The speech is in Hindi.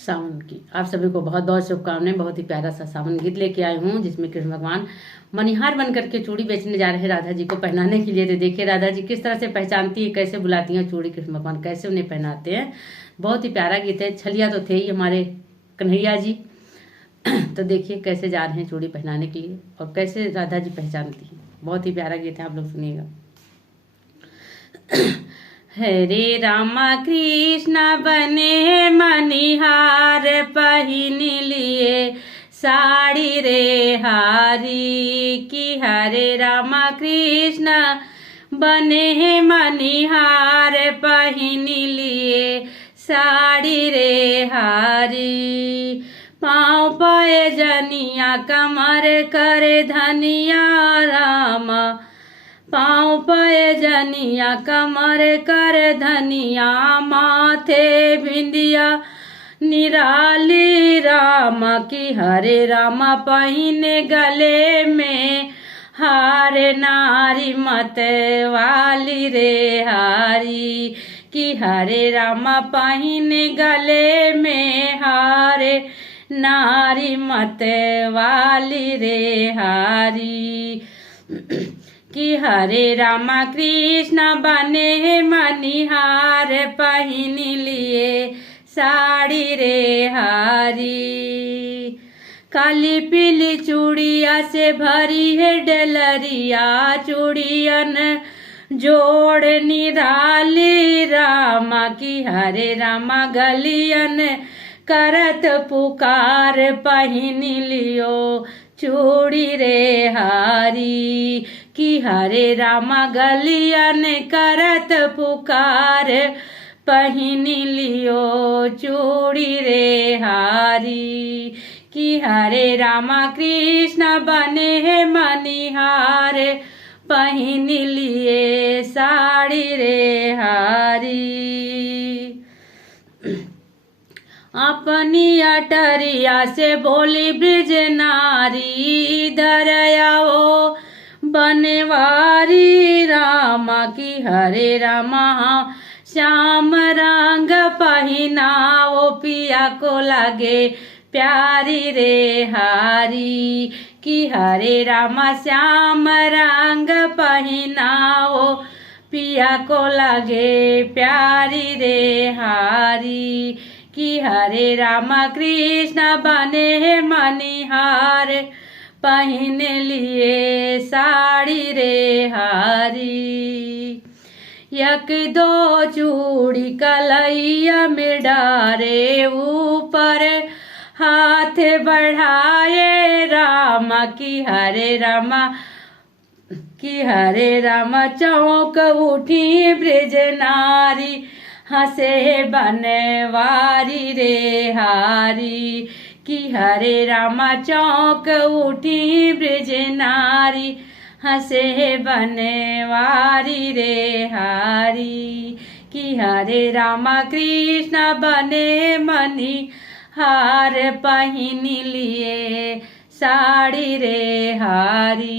सावन की आप सभी को बहुत बहुत शुभकामनाएं। बहुत ही प्यारा सा सावन गीत लेके आई हूँ जिसमें कृष्ण भगवान मनिहार बन करके चूड़ी बेचने जा रहे हैं राधा जी को पहनाने के लिए। तो देखिए राधा जी किस तरह से पहचानती है, कैसे बुलाती हैं चूड़ी, कृष्ण भगवान कैसे उन्हें पहनाते हैं। बहुत ही प्यारा गीत है। छलिया तो थे ही हमारे कन्हैया जी। तो देखिए कैसे जा रहे हैं चूड़ी पहनाने के लिए और कैसे राधा जी पहचानती हैं। बहुत ही प्यारा गीत है, आप लोग सुनिएगा। हरे रामा कृष्ण बने मनिहार पहिन लिए साड़ी रे हारी की। हरे रामा कृष्ण बने मनिहार पहिन लिए साड़ी रे हारी। पाँव पाए जनिया कमर करे धनिया रामा। पाँव पाए जनिया कमर कर धनिया माथे बिंदिया निराली रामा की। हरे रामा पहिने गले में हार नारी मत वाली रे हारी की। हरे रामा पहिने गले में हार नारी मत वाली रे हारी कि। हरे रामा कृष्ण बने मनिहार पहिन लिए साड़ी रे हारी। काली पीली चूड़िया से भरी है डलरिया चूड़ियन जोड़ निराली रामा की। हरे रामा गलियन करत पुकार पहिन लियो चूड़ी रे हारी की। हरे रामा गलियन करत पुकार पहिन लियो चूड़ी रे हारी की। हरे रामा कृष्ण बने मनिहार पहिन लिए साड़ी रे हारी। अपनी अटरिया से बोली ब्रिज नारी दरयाओ बनवारी रामा की। हरे रामा श्याम रंग पहिनाओ पिया को लगे प्यारी रे हारी की। हरे रामा श्याम रंग पहिनाओ पिया को लगे प्यारी रे हारी कि। हरे रामा कृष्ण बने मनिहार पहिन लिए साड़ी रे हारी। यक दो चूड़ी कलैया में डारे ऊपर हाथ बढ़ाए रामा की। हरे रामा कि। हरे रामा चौक उठी ब्रिज नारी हंसे बनवारी रे हारी कि। हरे रामा चौक उठी ब्रिज नारी हंसे बनवारी रे हारी कि। हरे रामा कृष्ण बने मनिहार पहिन लिए साड़ी रे हारी।